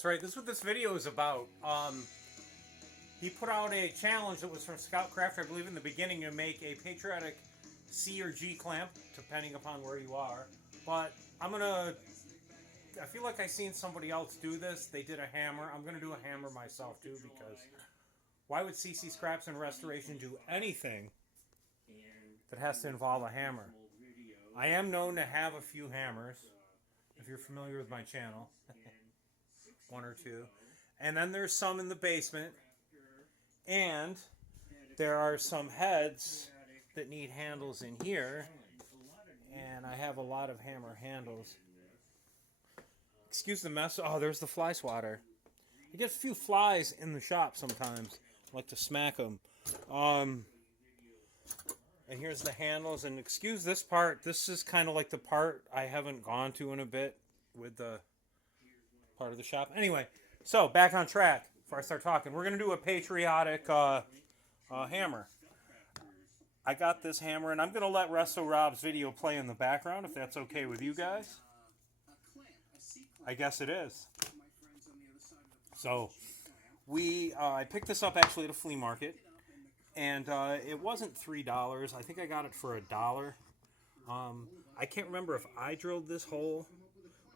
That's right. This is what this video is about. He put out a challenge that was from Scout Crafter, I believe, in the beginning, to make a Patriotic C or G clamp, depending upon where you are. But I feel like I've seen somebody else do this. They did a hammer. I'm gonna do a hammer myself too, because why would CC Scraps and Restoration do anything that has to involve a hammer? I am known to have a few hammers, if you're familiar with my channel. One or two. And then there's some in the basement. And there are some heads that need handles in here. And I have a lot of hammer handles. Excuse the mess. Oh, there's the fly swatter. I get a few flies in the shop sometimes. I like to smack them. And here's the handles. And excuse this part. This is kind of like the part I haven't gone to in a bit with the part of the shop. Anyway, so back on track before I start talking. We're going to do a Patriotic hammer. I got this hammer, and I'm going to let Resto Rob's video play in the background, if that's okay with you guys. I guess it is. So, I picked this up actually at a flea market, and it wasn't $3. I think I got it for $1. I can't remember if I drilled this hole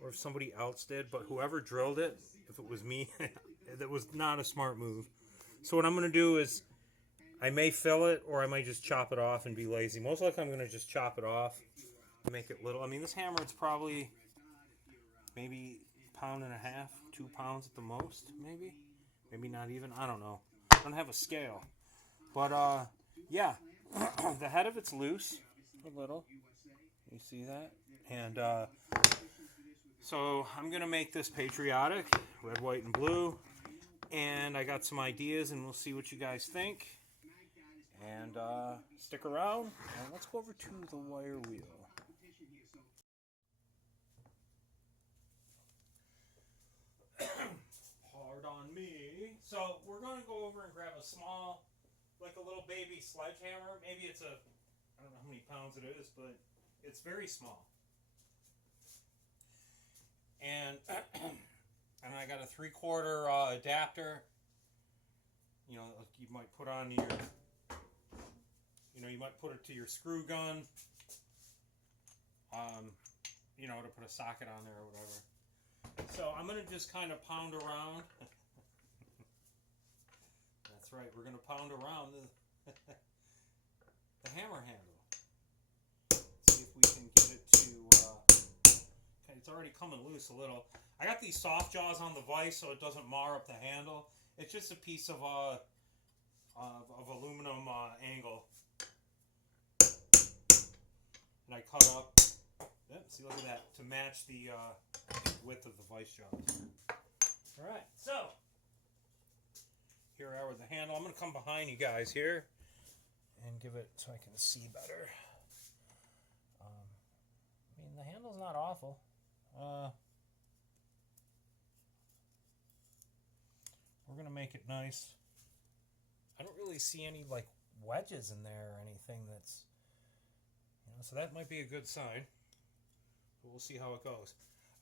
or if somebody else did, but whoever drilled it, if it was me, that was not a smart move. So what I'm going to do is, I may fill it, or I might just chop it off and be lazy. Most likely I'm going to just chop it off and make it little. I mean, this hammer, it's probably maybe 1.5 pounds, 2 pounds at the most, maybe. Maybe not even, I don't know. I don't have a scale. But, yeah, the head of it's loose a little. You see that? And, so I'm going to make this Patriotic, red, white, and blue. And I got some ideas, and we'll see what you guys think. And stick around, and let's go over to the wire wheel. Hard on me. So we're going to go over and grab a small, like a little baby sledgehammer. Maybe it's I don't know how many pounds it is, but it's very small. And and I got a 3/4 adapter. You know, you might put on your, you might put it to your screw gun. To put a socket on there or whatever. So I'm gonna just kind of pound around. That's right, we're gonna pound around the hammer handle. See if we can get it to. Okay, it's already coming loose a little. I got these soft jaws on the vise so it doesn't mar up the handle. It's just a piece of aluminum angle. And I cut up. See, look at that, to match the width of the vise jaws. All right, so here I are with the handle. I'm going to come behind you guys here and give it so I can see better. I mean, the handle's not awful. We're going to make it nice. I don't really see any like wedges in there or anything that's, so that might be a good sign. But we'll see how it goes.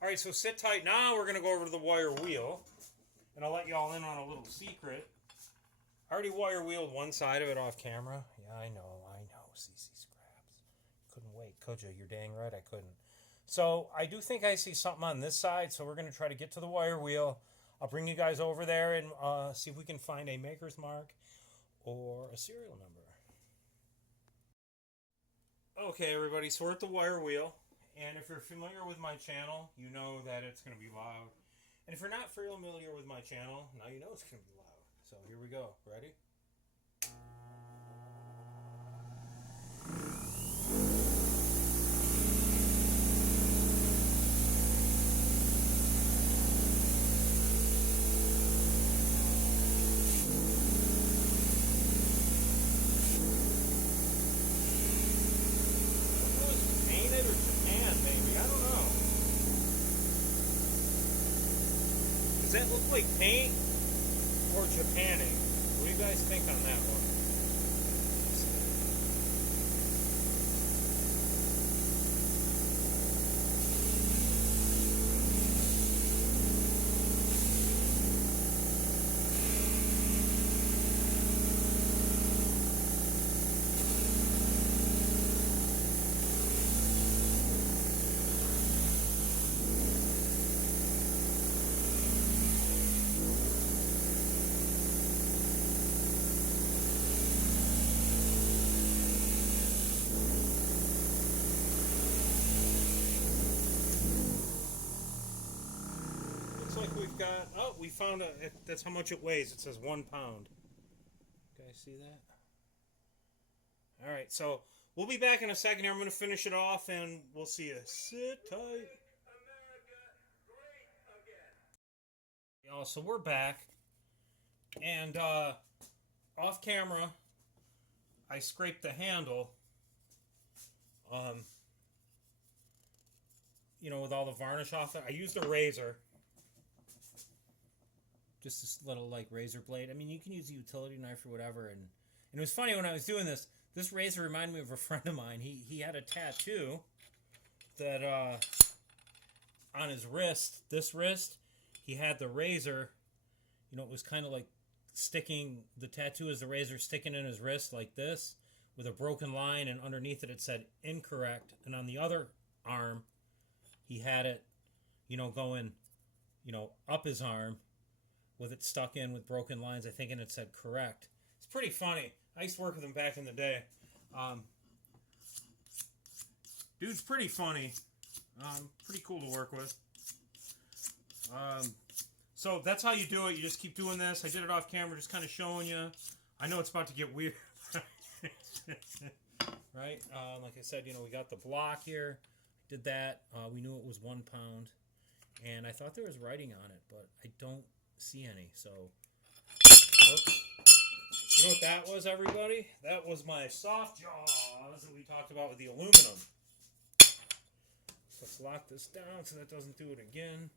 All right, so sit tight. Now we're going to go over to the wire wheel, and I'll let y'all in on a little secret. I already wire wheeled one side of it off camera. Yeah, I know, CC Scraps. Couldn't wait, could you? You're dang right I couldn't. So I do think I see something on this side, so we're going to try to get to the wire wheel. I'll bring you guys over there and see if we can find a maker's mark or a serial number. Okay, everybody, so we're at the wire wheel. And if you're familiar with my channel, you know that it's going to be loud. And if you're not familiar with my channel, now you know it's going to be loud. So here we go. Ready? Does that look like paint or Japanning? What do you guys think on that one? got, oh, we found that's how much it weighs. It says 1 pound. You guys see that? All right, so we'll be back in a second here. I'm going to finish it off, and we'll see you. Sit tight. Y'all, so we're back, and off camera, I scraped the handle, you know, with all the varnish off it. I used a razor, just this little, like, razor blade. I mean, you can use a utility knife or whatever, and it was funny when I was doing this. This razor reminded me of a friend of mine. He had a tattoo that on his wrist, this wrist, he had the razor, you know, it was kind of like sticking, the tattoo is the razor sticking in his wrist like this with a broken line, and underneath it said incorrect. And on the other arm, he had it, you know, going, you know, up his arm with it stuck in with broken lines, I think, and it said correct. It's pretty funny. I used to work with him back in the day. Dude's pretty funny. Pretty cool to work with. So that's how you do it. You just keep doing this. I did it off camera, just kind of showing you. I know it's about to get weird. Right? Like I said, you know, we got the block here. Did that. We knew it was 1 pound. And I thought there was writing on it, but I don't see any. So, whoops. You know what that was, everybody? That was my soft jaws that we talked about with the aluminum. Let's lock this down so that doesn't do it again.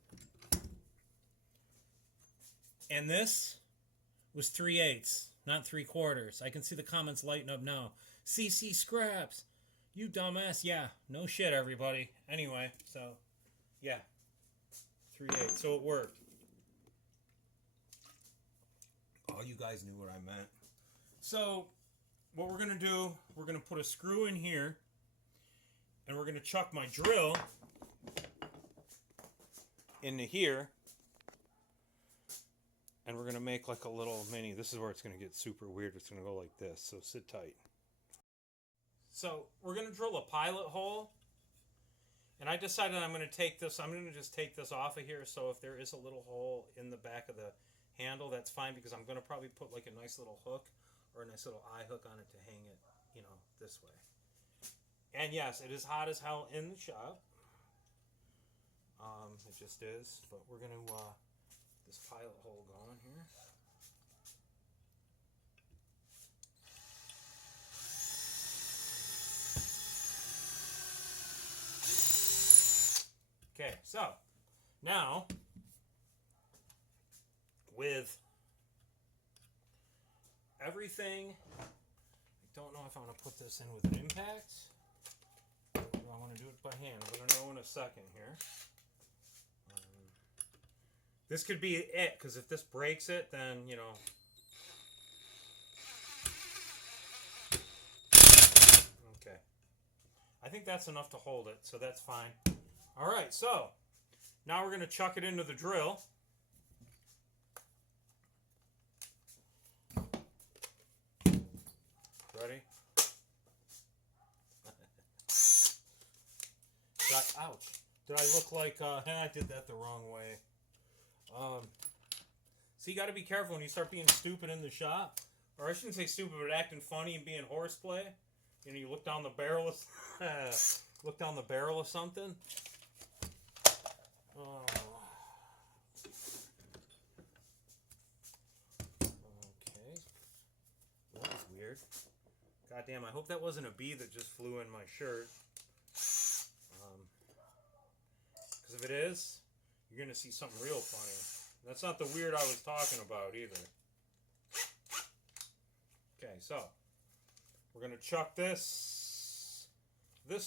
And this was 3/8, not 3/4. I can see the comments lighting up now. CC scraps. You dumbass. Yeah, no shit, everybody. Anyway, so, yeah. 3/8. So it worked. Oh, you guys knew what I meant. So, what we're going to do, we're going to put a screw in here, and we're going to chuck my drill into here, and we're going to make like a little mini. This is where it's going to get super weird. It's going to go like this, so sit tight. So, we're going to drill a pilot hole, and I decided I'm going to take this, I'm going to just take this off of here, so if there is a little hole in the back of the handle, that's fine, because I'm going to probably put like a nice little hook or a nice little eye hook on it to hang it, you know, this way. And yes, it is hot as hell in the shop. It just is, but we're going to this pilot hole going here. Okay, so now with everything, I don't know if I want to put this in with an impact. Or I want to do it by hand. I'm going to know in a second here. This could be it, because if this breaks it, then, you know. Okay. I think that's enough to hold it, so that's fine. All right, so now we're going to chuck it into the drill. Ready? Ouch. Did I look like, I did that the wrong way. So you got to be careful when you start being stupid in the shop. Or I shouldn't say stupid, but acting funny and being horseplay. You know, you look down the barrel of, something. Okay. That was weird. Goddamn, I hope that wasn't a bee that just flew in my shirt. Because if it is, you're going to see something real funny. That's not the weird I was talking about either. Okay, so we're going to chuck this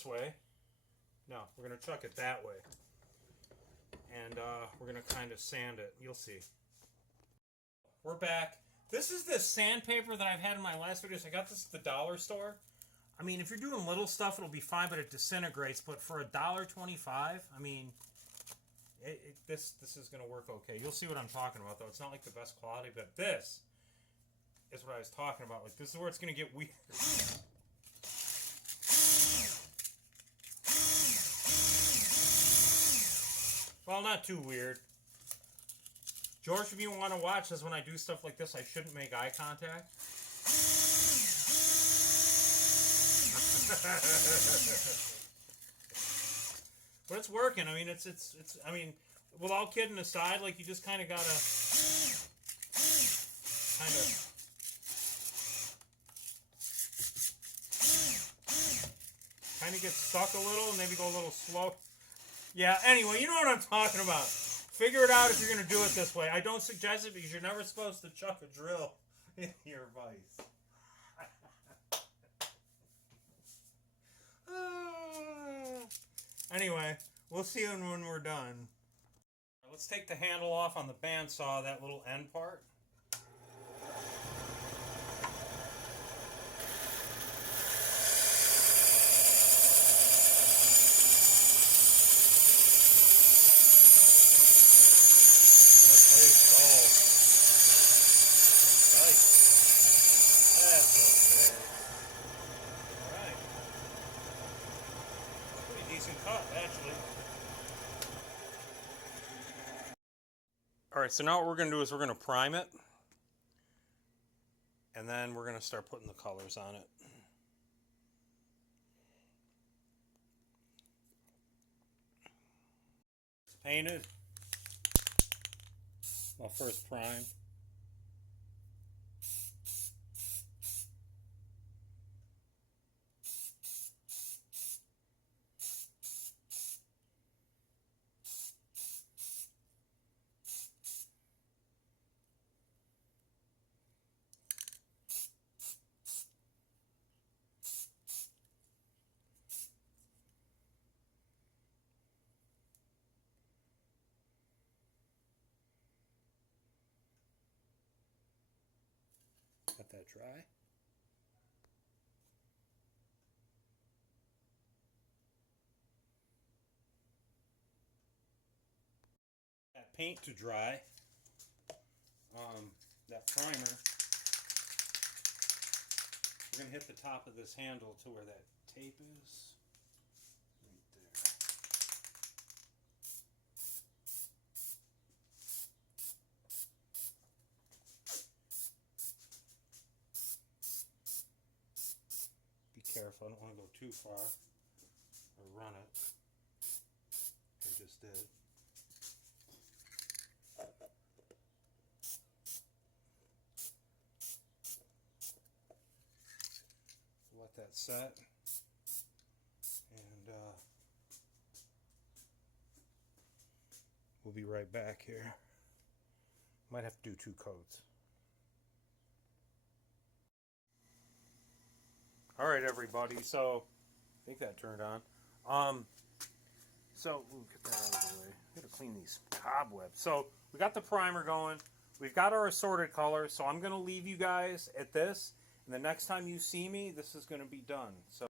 way. No, we're going to chuck it that way. And we're going to kind of sand it. You'll see. We're back. This is the sandpaper that I've had in my last videos. I got this at the dollar store. I mean, if you're doing little stuff, it'll be fine, but it disintegrates. But for $1.25, I mean, this is going to work okay. You'll see what I'm talking about, though. It's not like the best quality, but this is what I was talking about. Like, this is where it's going to get weird. Well, not too weird. George, if you want to watch this, when I do stuff like this, I shouldn't make eye contact. But it's working. I mean, it's. I mean, with all kidding aside, like, you just kind of gotta kind of get stuck a little and maybe go a little slow. Yeah. Anyway, you know what I'm talking about. Figure it out if you're gonna do it this way. I don't suggest it because you're never supposed to chuck a drill in your vise. Anyway, we'll see you when we're done. Let's take the handle off on the bandsaw, that little end part. Alright, so now what we're going to do is we're going to prime it. And then we're going to start putting the colors on it. It's painted. I'll first prime. Let that dry. That paint to dry. That primer. We're going to hit the top of this handle to where that tape is. Right there. Be careful, I don't want to go too far or run it. I just did. Let that set, and we'll be right back here. Might have to do 2 coats. All right, everybody. So I think that turned on. So we'll get that out of the way. I gotta clean these cobwebs. So we got the primer going. We've got our assorted colors. So I'm gonna leave you guys at this. And the next time you see me, this is going to be done. So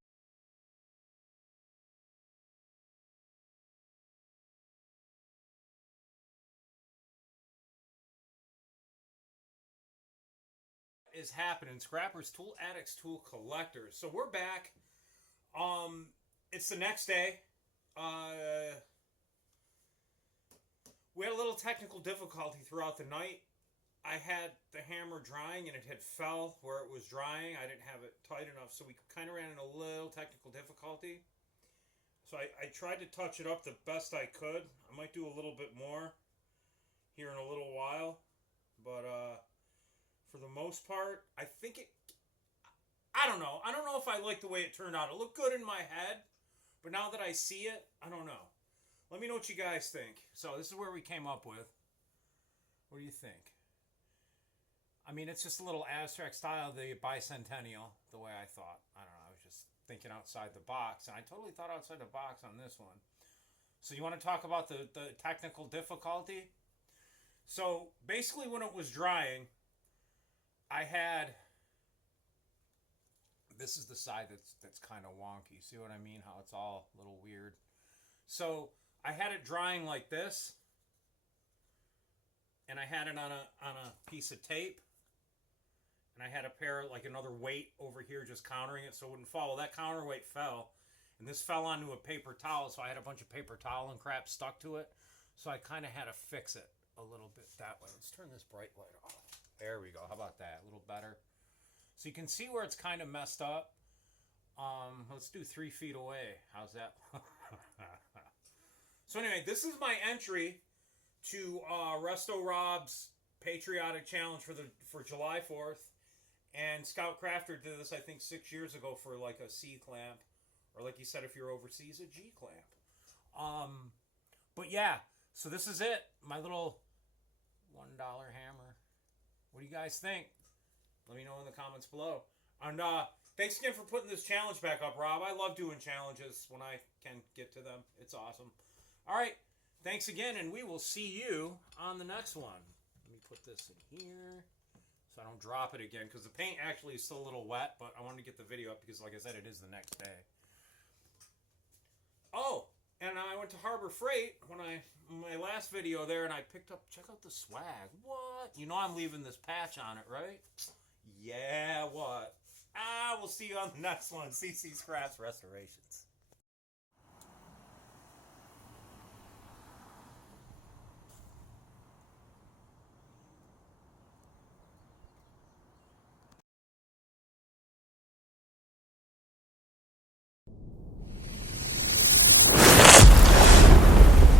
is happening, Scrappers, Tool Addicts, Tool Collectors. So we're back. It's the next day. We had a little technical difficulty throughout the night. I had the hammer drying and it had fell where it was drying. I didn't have it tight enough, so we kind of ran into a little technical difficulty. So I tried to touch it up the best I could. I might do a little bit more here in a little while. But for the most part, I think it... I don't know. I don't know if I like the way it turned out. It looked good in my head, but now that I see it, I don't know. Let me know what you guys think. So this is where we came up with. What do you think? I mean, it's just a little abstract style, the bicentennial, the way I thought. I don't know, I was just thinking outside the box, and I totally thought outside the box on this one. So you want to talk about the technical difficulty? So basically when it was drying, I had... This is the side that's kind of wonky. See what I mean? How it's all a little weird. So I had it drying like this, and I had it on a piece of tape. And I had a pair, like another weight over here just countering it so it wouldn't fall. Well, that counterweight fell. And this fell onto a paper towel, so I had a bunch of paper towel and crap stuck to it. So I kind of had to fix it. a little bit that way. Let's turn this bright light off. There we go. How about that? A little better. So you can see where it's kind of messed up. Let's do 3 feet away. How's that? So anyway, this is my entry to Resto Rob's Patriotic Challenge for July 4th. And Scout Crafter did this, I think, 6 years ago for like a C clamp. Or like you said, if you're overseas, a G clamp. But yeah, so this is it. My little $1 hammer. What do you guys think? Let me know in the comments below. And thanks again for putting this challenge back up, Rob. I love doing challenges when I can get to them. It's awesome. All right. Thanks again, and we will see you on the next one. Let me put this in here so I don't drop it again, because the paint actually is still a little wet, but I wanted to get the video up because, like I said, it is the next day. Oh, and I went to Harbor Freight my last video there, and I picked up, check out the swag. What? You know I'm leaving this patch on it, right? Yeah, what? We'll see you on the next one. CC's Crafts Restorations.